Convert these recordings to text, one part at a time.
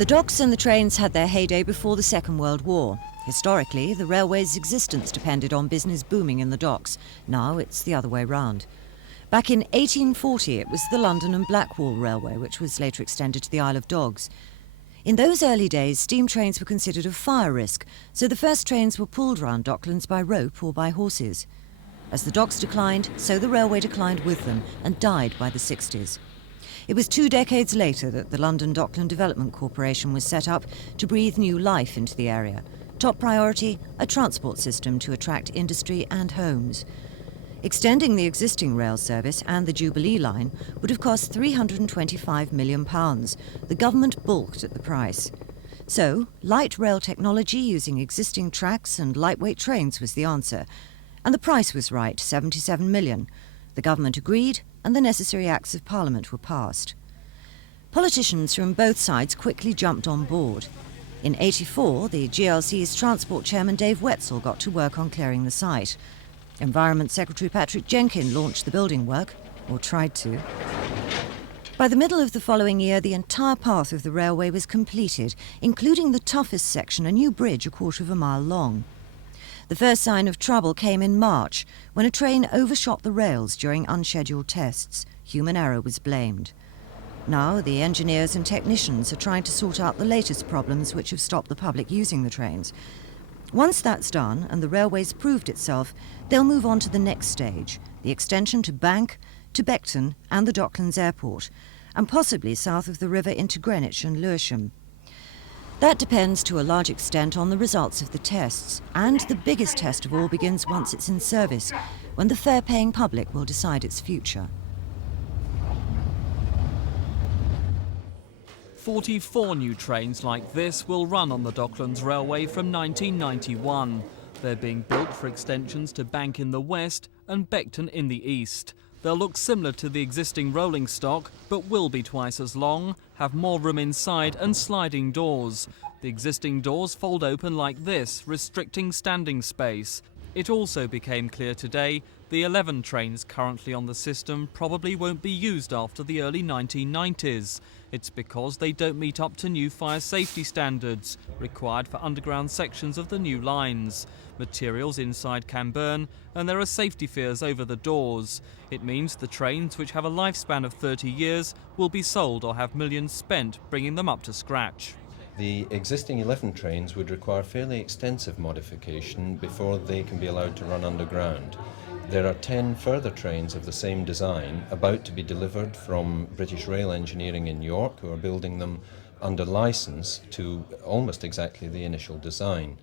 The docks and the trains had their heyday before the Second World War. Historically, the railway's existence depended on business booming in the docks. Now it's the other way round. Back in 1840, it was the London and Blackwall Railway, which was later extended to the Isle of Dogs. In those early days, steam trains were considered a fire risk, so the first trains were pulled round Docklands by rope or by horses. As the docks declined, so the railway declined with them and died by the 60s. It was 2 decades later that the London Dockland Development Corporation was set up to breathe new life into the area. Top priority, a transport system to attract industry and homes. Extending the existing rail service and the Jubilee line would have cost £325 million. The government balked at the price. So, light rail technology using existing tracks and lightweight trains was the answer. And the price was right, £77 million. The government agreed, and the necessary acts of Parliament were passed. Politicians from both sides quickly jumped on board. In '84, the GLC's Transport Chairman Dave Wetzel got to work on clearing the site. Environment Secretary Patrick Jenkin launched the building work, or tried to. By the middle of the following year, the entire path of the railway was completed, including the toughest section, a new bridge 1/4 mile long. The first sign of trouble came in March, when a train overshot the rails during unscheduled tests. Human error was blamed. Now, the engineers and technicians are trying to sort out the latest problems which have stopped the public using the trains. Once that's done, and the railway's proved itself, they'll move on to the next stage, the extension to Bank, to Beckton and the Docklands Airport, and possibly south of the river into Greenwich and Lewisham. That depends to a large extent on the results of the tests, and the biggest test of all begins once it's in service, when the fare-paying public will decide its future. 44 new trains like this will run on the Docklands Railway from 1991. They're being built for extensions to Bank in the west and Beckton in the east. They'll look similar to the existing rolling stock, but will be twice as long, have more room inside and sliding doors. The existing doors fold open like this, restricting standing space. It also became clear today the 11 trains currently on the system probably won't be used after the early 1990s. It's because they don't meet up to new fire safety standards required for underground sections of the new lines. Materials inside can burn, and there are safety fears over the doors. It means the trains, which have a lifespan of 30 years, will be sold or have millions spent bringing them up to scratch. The existing 11 trains would require fairly extensive modification before they can be allowed to run underground. There are 10 further trains of the same design about to be delivered from British Rail Engineering in York, who are building them under licence to almost exactly the initial design.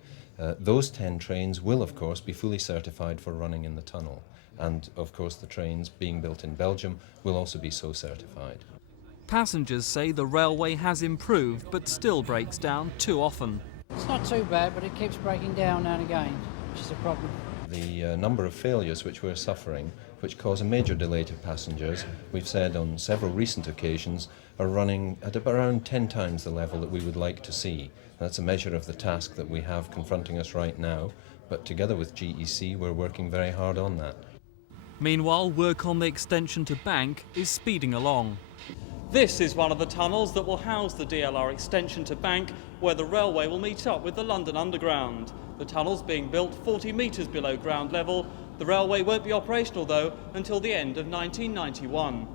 Those 10 trains will, of course, be fully certified for running in the tunnel. And, of course, the trains being built in Belgium will also be so certified. Passengers say the railway has improved, but still breaks down too often. It's not too bad, but it keeps breaking down now and again, which is a problem. The number of failures which we're suffering, which cause a major delay to passengers, we've said on several recent occasions, are running at around 10 times the level that we would like to see. That's a measure of the task that we have confronting us right now, but together with GEC we're working very hard on that. Meanwhile, work on the extension to Bank is speeding along. This is one of the tunnels that will house the DLR extension to Bank, where the railway will meet up with the London Underground. The tunnel's being built 40 metres below ground level. The railway won't be operational, though, until the end of 1991.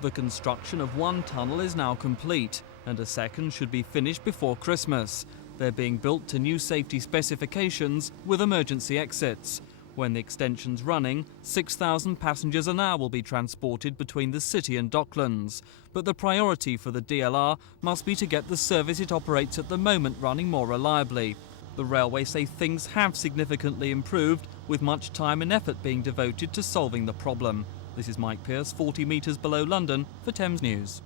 The construction of one tunnel is now complete, and a second should be finished before Christmas. They're being built to new safety specifications with emergency exits. When the extension's running, 6,000 passengers an hour will be transported between the city and Docklands. But the priority for the DLR must be to get the service it operates at the moment running more reliably. The railway say things have significantly improved, with much time and effort being devoted to solving the problem. This is Mike Pearce, 40 metres below London for Thames News.